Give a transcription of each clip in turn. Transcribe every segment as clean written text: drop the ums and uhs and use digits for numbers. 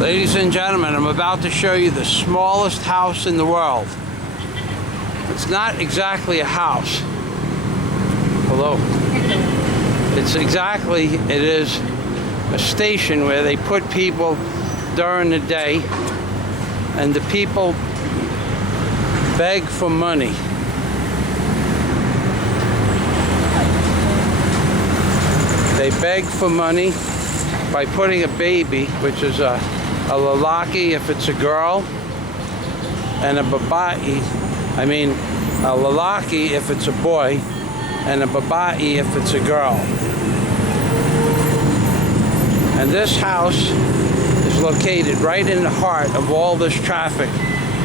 Ladies and gentlemen, I'm about to show you the smallest house in the world. It's not exactly a house. Hello. It is a station where they put people during the day, and the people beg for money. They beg for money by putting a baby, which is a lalaki if it's a girl, and a baba'i, a lalaki if it's a boy, and a baba'i if it's a girl. And this house is located right in the heart of all this traffic,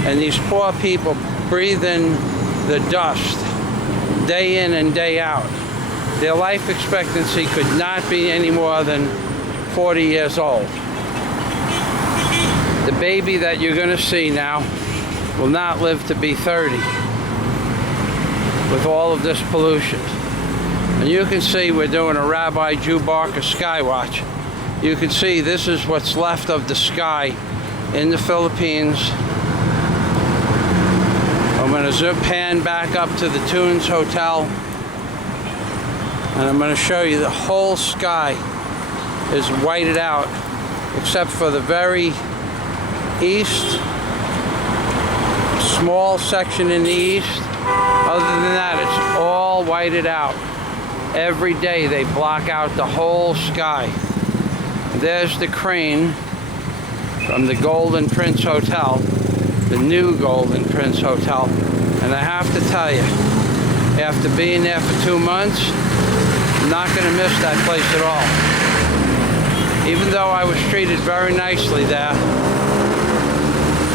and these poor people breathe in the dust day in and day out. Their life expectancy could not be any more than 40 years old. The baby that you're going to see now will not live to be 30 with all of this pollution. And you can see we're doing a Rabbi Jew Barker sky watch. You can see this is what's left of the sky in the Philippines. I'm going to zip pan back up to the Tunes Hotel, and I'm going to show you the whole sky is whited out except for the very east, small section in the east. Other than that, it's all whited out. Every day they block out the whole sky. There's the crane from the Golden Prince Hotel, the new Golden Prince Hotel. And I have to tell you, after being there for 2 months, I'm not going to miss that place at all. Even though I was treated very nicely there,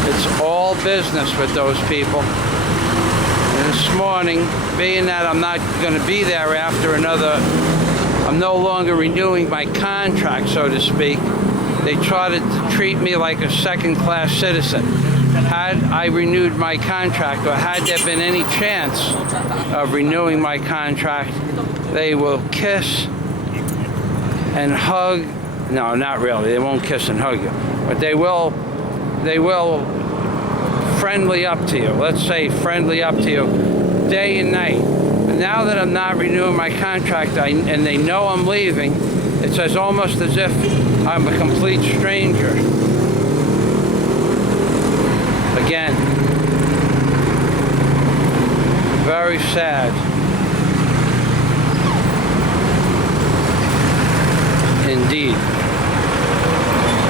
it's all business with those people. And this morning, being that I'm not going to be there after I'm no longer renewing my contract, so to speak, they tried to treat me like a second-class citizen. Had I renewed my contract, or had there been any chance of renewing my contract, they will kiss and hug. No, not really. They won't kiss and hug you, but they will friendly up to you. Let's say friendly up to you day and night. But now that I'm not renewing my contract, and they know I'm leaving, it's almost as if I'm a complete stranger. Again, very sad. Indeed.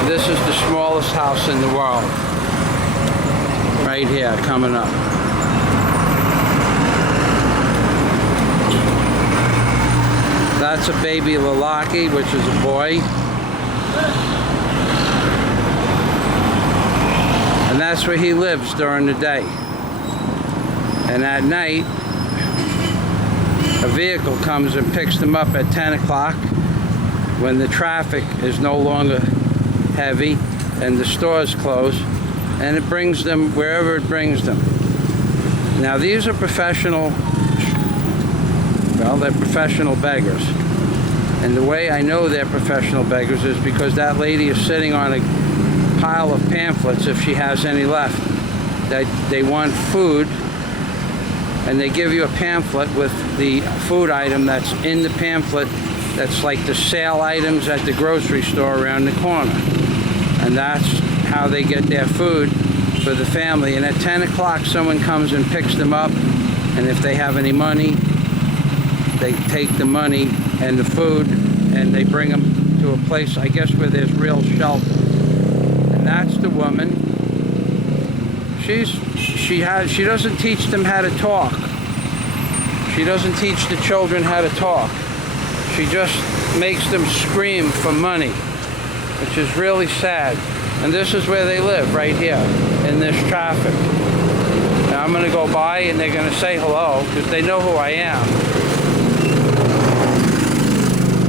This is the smallest house in the world. Right here, coming up. That's a baby lalaki, which is a boy. And that's where he lives during the day. And at night, a vehicle comes and picks them up at 10 o'clock when the traffic is no longer heavy and the stores close, and it brings them wherever it brings them. Now these are professional, well, they're professional beggars. And the way I know they're professional beggars is because that lady is sitting on a pile of pamphlets, if she has any left, that they want food, and they give you a pamphlet with the food item that's in the pamphlet that's like the sale items at the grocery store around the corner. And that's how they get their food for the family. And at 10 o'clock, someone comes and picks them up, and if they have any money, they take the money and the food, and they bring them to a place, I guess, where there's real shelter. And that's the woman. She doesn't teach them how to talk. She doesn't teach the children how to talk. She just makes them scream for money, which is really sad. And this is where they live, right here, in this traffic. Now I'm going to go by, and they're going to say hello, because they know who I am.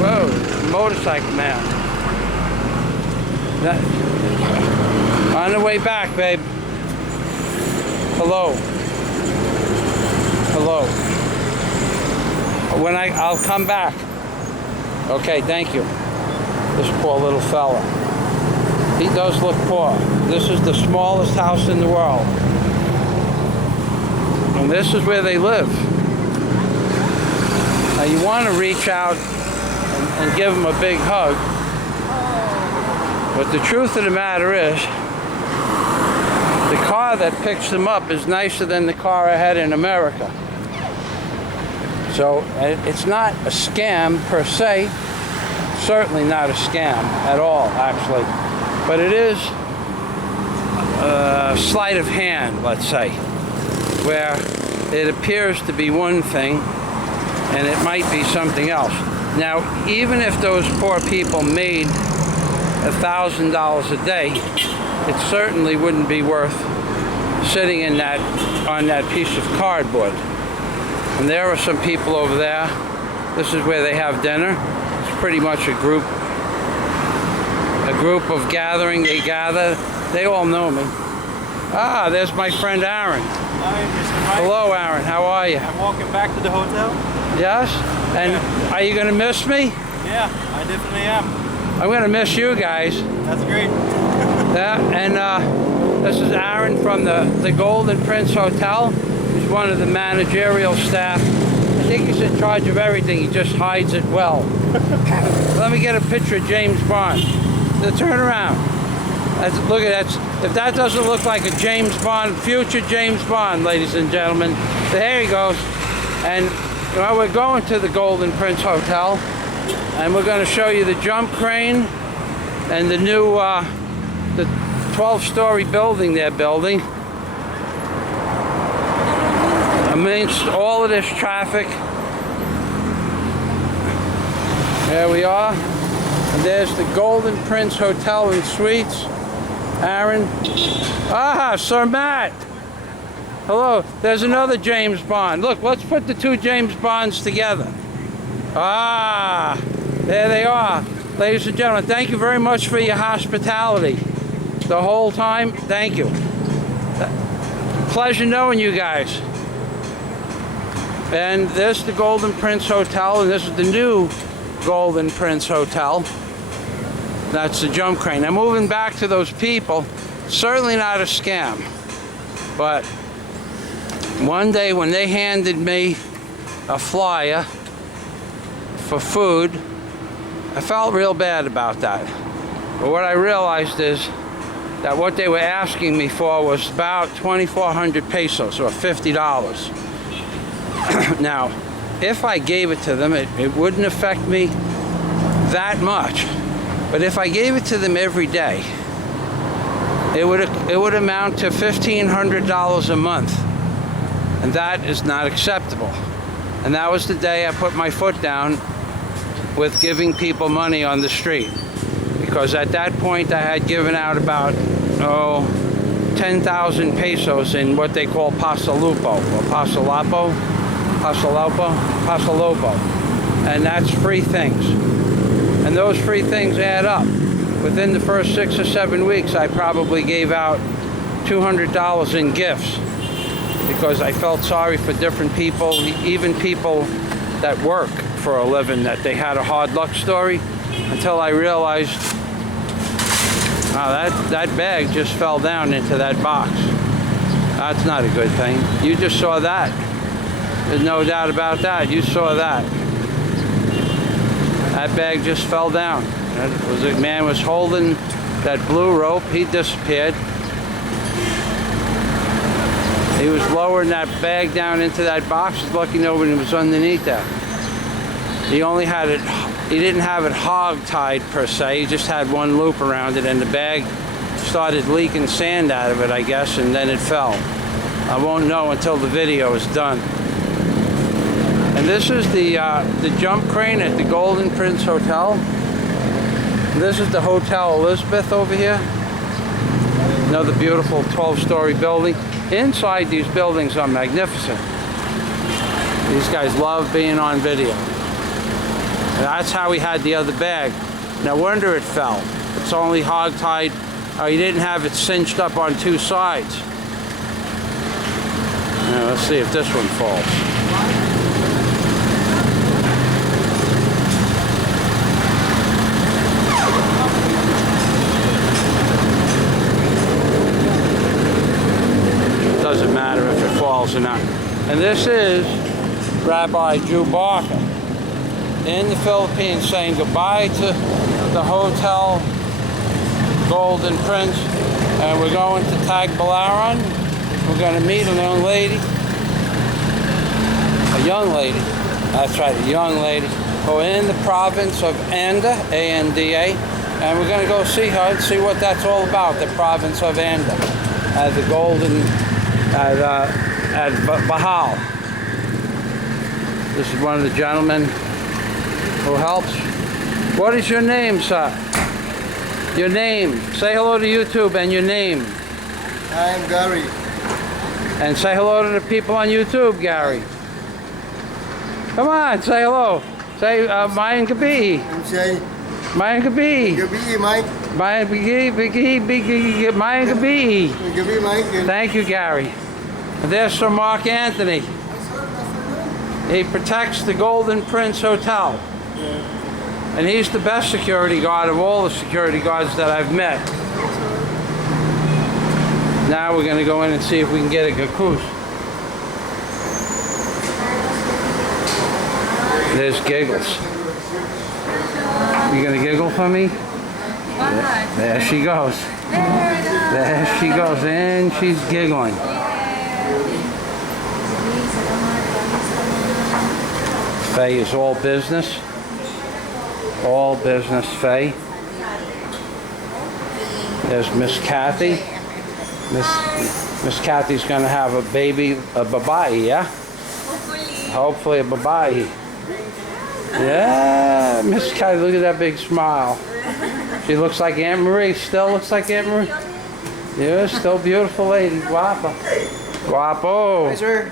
Whoa, motorcycle man. On the way back, babe. Hello. Hello. I'll come back. Okay, thank you. This poor little fella. he does look poor. This is the smallest house in the world. And this is where they live. Now you want to reach out and give them a big hug. But the truth of the matter is, the car that picks them up is nicer than the car I had in America. So it's not a scam per se. Certainly not a scam at all, actually. But it is a sleight of hand, let's say, where it appears to be one thing and it might be something else. Now, even if those poor people made $1,000 a day, it certainly wouldn't be worth sitting in on that piece of cardboard. And there are some people over there. This is where they have dinner. It's pretty much a group of gathering. They gather. They all know me. Ah, there's my friend Aaron. Hi, Mr. Mike. Hello, Aaron. How are you? I'm walking back to the hotel. Yes? And are you going to miss me? Yeah, I definitely am. I'm going to miss you guys. That's great. Yeah, and this is Aaron from the Golden Prince Hotel. He's one of the managerial staff. I think he's in charge of everything. He just hides it well. Let me get a picture of James Bond. Now, turn around. Look at that. If that doesn't look like a James Bond, future James Bond, ladies and gentlemen. There he goes. And well, we're going to the Golden Prince Hotel. And we're going to show you the jump crane and the new the 12-story building they're building. Amidst all of this traffic, there we are. And there's the Golden Prince Hotel and Suites. Aaron. Ah, Sir Matt. Hello. There's another James Bond. Look, let's put the two James Bonds together. Ah, there they are. Ladies and gentlemen, thank you very much for your hospitality the whole time. Thank you. Pleasure knowing you guys. And this is the Golden Prince Hotel, and this is the new Golden Prince Hotel. That's the jump crane. Now, moving back to those people, certainly not a scam. But one day when they handed me a flyer for food, I felt real bad about that. But what I realized is that what they were asking me for was about 2,400 pesos, or $50. Now, if I gave it to them, it wouldn't affect me that much. But if I gave it to them every day, it would amount to $1,500 a month. And that is not acceptable. And that was the day I put my foot down with giving people money on the street. Because at that point I had given out about 10,000 pesos in what they call pasalupo, or pasalopo. And that's free things. And those free things add up. Within the first 6 or 7 weeks, I probably gave out $200 in gifts because I felt sorry for different people, even people that work for a living, that they had a hard luck story, until I realized, wow, that bag just fell down into that box. That's not a good thing. You just saw that. There's no doubt about that. You saw that. That bag just fell down. The man was holding that blue rope. He disappeared. He was lowering that bag down into that box. He's lucky nobody was underneath that. He only had it, he didn't have it hog-tied per se. He just had one loop around it, and the bag started leaking sand out of it, I guess, and then it fell. I won't know until the video is done. And this is the jump crane at the Golden Prince Hotel. This is the Hotel Elizabeth over here. Another beautiful 12-story building. Inside these buildings are magnificent. These guys love being on video. And that's how he had the other bag. No wonder it fell. It's only hog-tied. He didn't have it cinched up on two sides. Now, let's see if this one falls. hotels and that. And this is Rabbi Drew Barker in the Philippines saying goodbye to the Hotel Golden Prince. And we're going to Tagbilaran. We're going to meet a young lady. That's right, a young lady. Who in the province of Anda, A-N-D-A. And we're going to go see her and see what that's all about, the province of Anda. At the Golden, at Bahal. This is one of the gentlemen who helps. What is your name, sir? Your name. Say hello to YouTube and your name. I'm Gary. And say hello to the people on YouTube, Gary. Come on, say hello. Say Mayan Gabi. I'm saying Mayan Gabi. Gabi, Mike. Mayan Gabi. Gabi, Mike. Thank you, Gary. And there's Sir Mark Anthony. He protects the Golden Prince Hotel. And he's the best security guard of all the security guards that I've met. Now we're going to go in and see if we can get a cacoose. There's Giggles. You going to giggle for me? There she goes. There she goes, and she's giggling. Faye is all business. All business, Faye. There's Miss Kathy. Miss Kathy's gonna have a baby, a babae, yeah? Hopefully a babae. Yeah, Miss Kathy, look at that big smile. She looks like Aunt Marie, still looks like Aunt Marie. Yeah, still beautiful lady, guapa. Guapo. Hi, sir.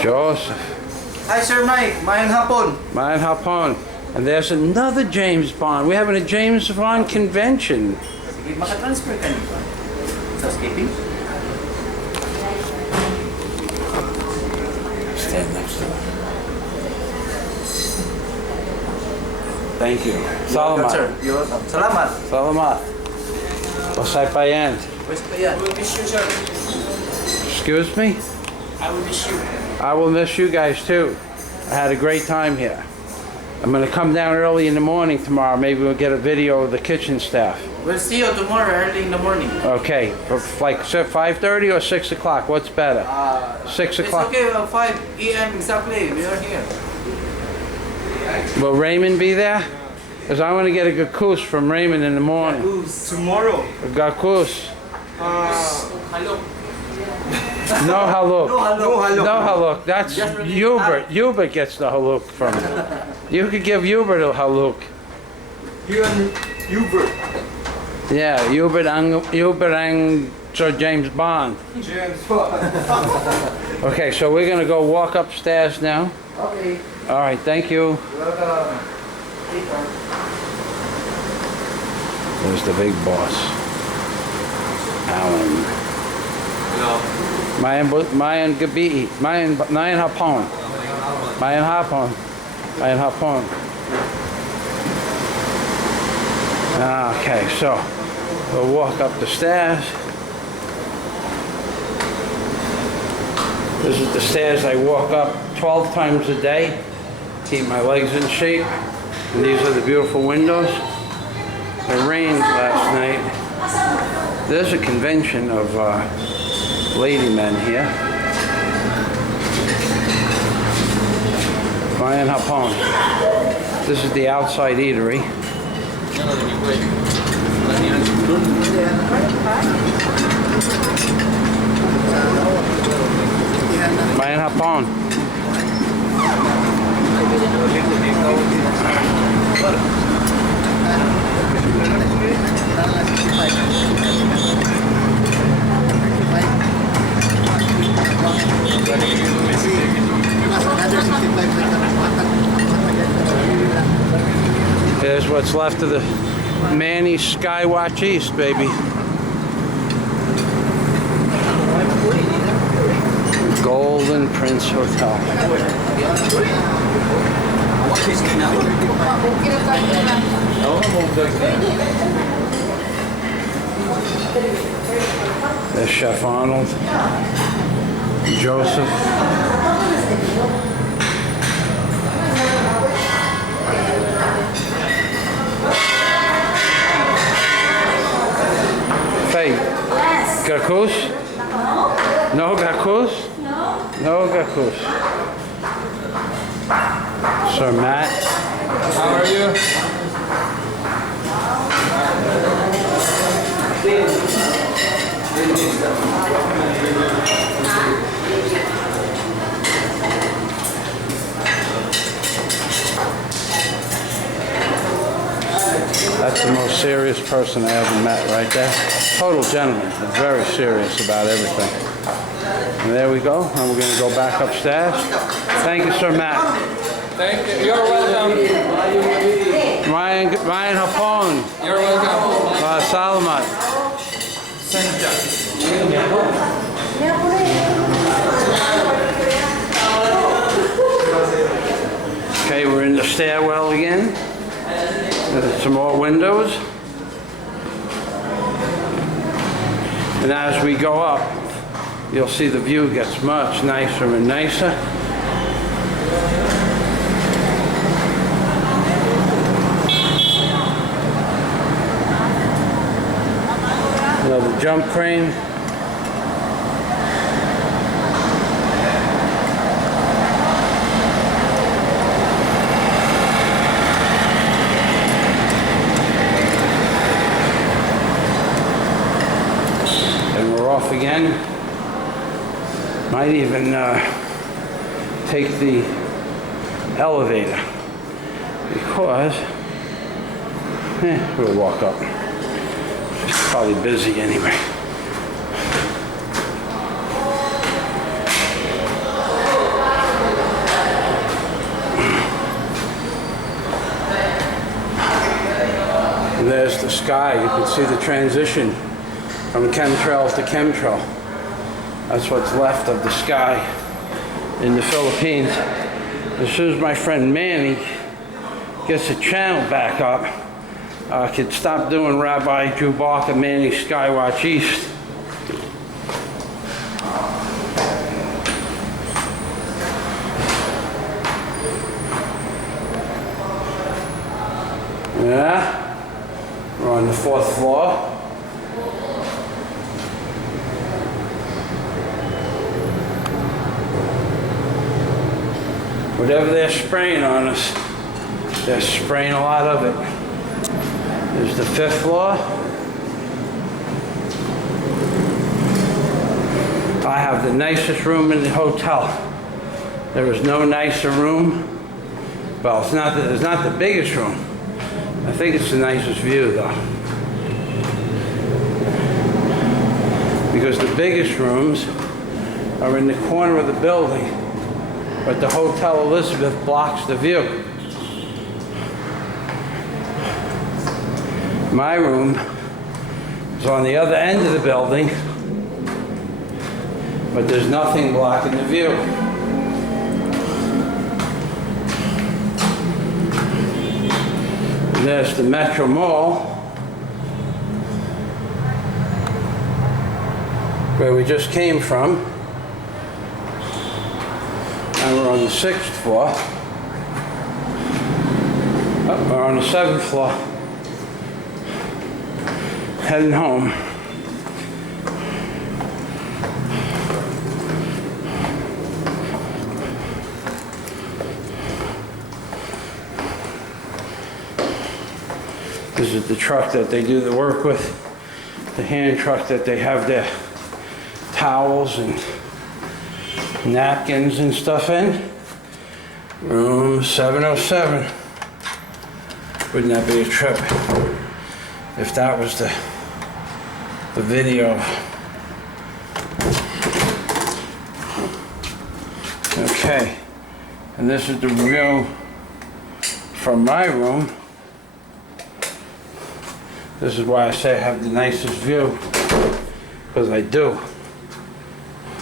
Joseph. Hi, Sir Mike. Mayan hapon. Mayan hapon. And there's another James Bond. We're having a James Bond convention. Sige, makatransfer ka nito. Sa skipping? Stand next to her. Thank you. Salamat. Sir. You're welcome. Salamat. Salamat. Pasay pa yan. Where's pa yan? I will miss you, sir. Excuse me? I will miss you. I will miss you guys too. I had a great time here. I'm going to come down early in the morning tomorrow. Maybe we'll get a video of the kitchen staff. We'll see you tomorrow early in the morning. Okay. Like 5:30 or 6 o'clock? What's better? 6 o'clock. It's okay, 5 a.m. exactly. We are here. Will Raymond be there? Because I want to get a gacoose from Raymond in the morning. Tomorrow. A gacoose. Hello. No haluk. No, hello. No haluk. That's Hubert. Hubert gets the haluk from it. You could give Hubert a haluk. You and Hubert. Yeah, Hubert and Sir James Bond. James Bond. Okay, so we're going to go walk upstairs now. Okay. All right, thank you. Welcome. There's the big boss. Alan. Hello. Mayan Gabi. Mayan Hapon. Mayan Hapon. Mayan Hapon. Okay, so we'll walk up the stairs. This is the stairs I walk up 12 times a day. Keep my legs in shape. And these are the beautiful windows. It rained last night. There's a convention of lady men here. Mayan Hapon. This is the outside eatery. Mayan Hapon. Here's what's left of the MANNYS Skywatch East, baby. Golden Prince Hotel. There's Chef Arnold, Joseph. Faye, Gakus? No Gakus? No Gakus. Sir Matt. How are you? That's the most serious person I ever met right there. Total gentleman, very serious about everything. And there we go, and we're going to go back upstairs. Thank you, Sir Matt. Thank you. You're welcome. Ryan Hapon. You're welcome. Salamat. Okay, we're in the stairwell again. There's some more windows. And as we go up, you'll see the view gets much nicer and nicer. Another jump crane. Off again. Might even take the elevator because we'll walk up. It's probably busy anyway. And there's the sky. You can see the transition from chemtrails to chemtrail. That's what's left of the sky in the Philippines. As soon as my friend Manny gets the channel back up, I could stop doing Rabbi Drew Barker, Manny Skywatch East. Yeah, we're on the 4th floor. Whatever they're spraying on us, they're spraying a lot of it. There's the 5th floor. I have the nicest room in the hotel. There is no nicer room. Well, it's not the biggest room. I think it's the nicest view though. Because the biggest rooms are in the corner of the building. But the Hotel Elizabeth blocks the view. My room is on the other end of the building, but there's nothing blocking the view. And there's the Metro Mall, where we just came from. And we're on the 6th floor. Oh, we're on the 7th floor. Heading home. This is the truck that they do the work with. The hand truck that they have their towels and napkins and stuff in. Room 707. Wouldn't that be a trip if that was the video? Okay, and this is the view from my room. This is why I say I have the nicest view, because I do.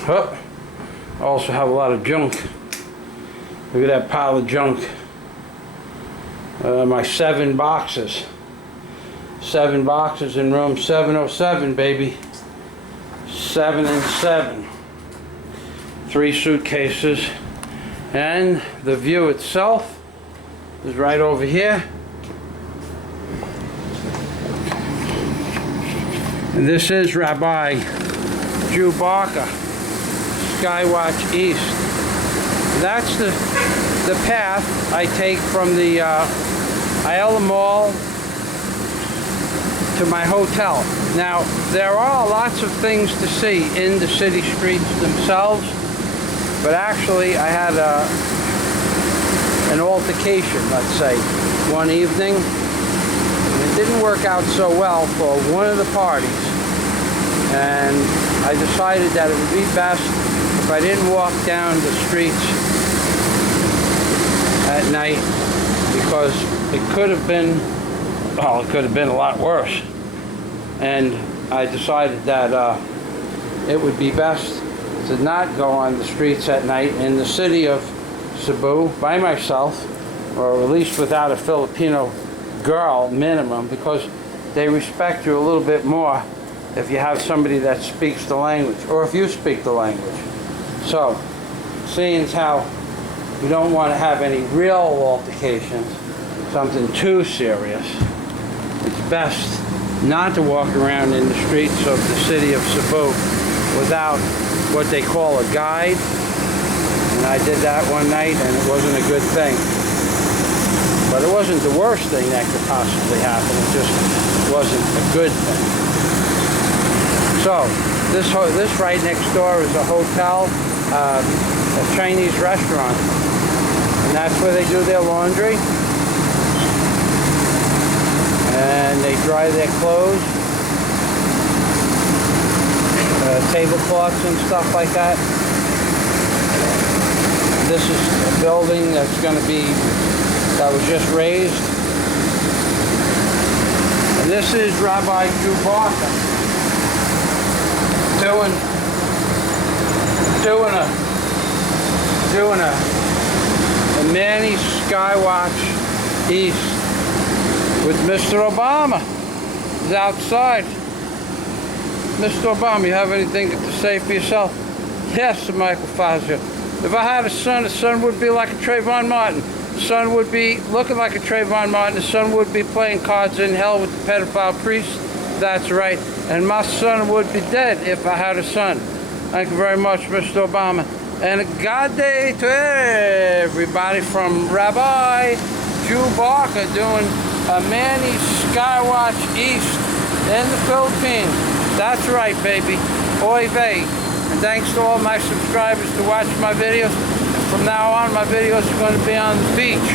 Oh. I also have a lot of junk. Look at that pile of junk. My 7 boxes. 7 boxes in room 707, baby. 7 and 7. 3 suitcases. And the view itself is right over here. And this is Rabbi Chewbacca, Skywatch East. That's the path I take from the Ayala Mall to my hotel. Now, there are lots of things to see in the city streets themselves, but actually I had an altercation, let's say, one evening. And it didn't work out so well for one of the parties, and I decided that it would be best if I didn't walk down the streets at night, because it could have been, well, it could have been a lot worse. And I decided that it would be best to not go on the streets at night in the city of Cebu by myself, or at least without a Filipino girl minimum, because they respect you a little bit more if you have somebody that speaks the language, or if you speak the language. So, seeing as how we don't want to have any real altercations, something too serious, it's best not to walk around in the streets of the city of Cebu without what they call a guide. And I did that one night, and it wasn't a good thing. But it wasn't the worst thing that could possibly happen. It just wasn't a good thing. So, this right next door is a hotel, a Chinese restaurant. And that's where they do their laundry. And they dry their clothes. Tablecloths and stuff like that. This is a building that's going to be, that was just raised. And this is Rabbi Chewbacca doing a MANNYS Skywatch East with Mr. Obama. He's outside. Mr. Obama, you have anything to say for yourself? Yes, Sir Michael Fazio. If I had a son, the son would be like a Trayvon Martin. The son would be looking like a Trayvon Martin. The son would be playing cards in hell with the pedophile priest. That's right. And my son would be dead if I had a son. Thank you very much, Mr. Obama. And a God day to everybody from Rabbi Chewbacca doing a MANNYS Skywatch East in the Philippines. That's right, baby. Oy vey. And thanks to all my subscribers to watch my videos. And from now on, my videos are going to be on the beach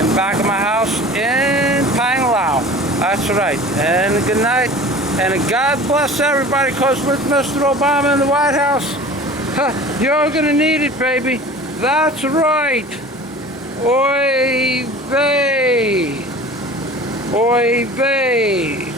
in back of my house in Panglao. That's right. And good night. And God bless everybody, because with Mr. Obama in the White House, you're going to need it, baby. That's right. Oy vey. Oy vey.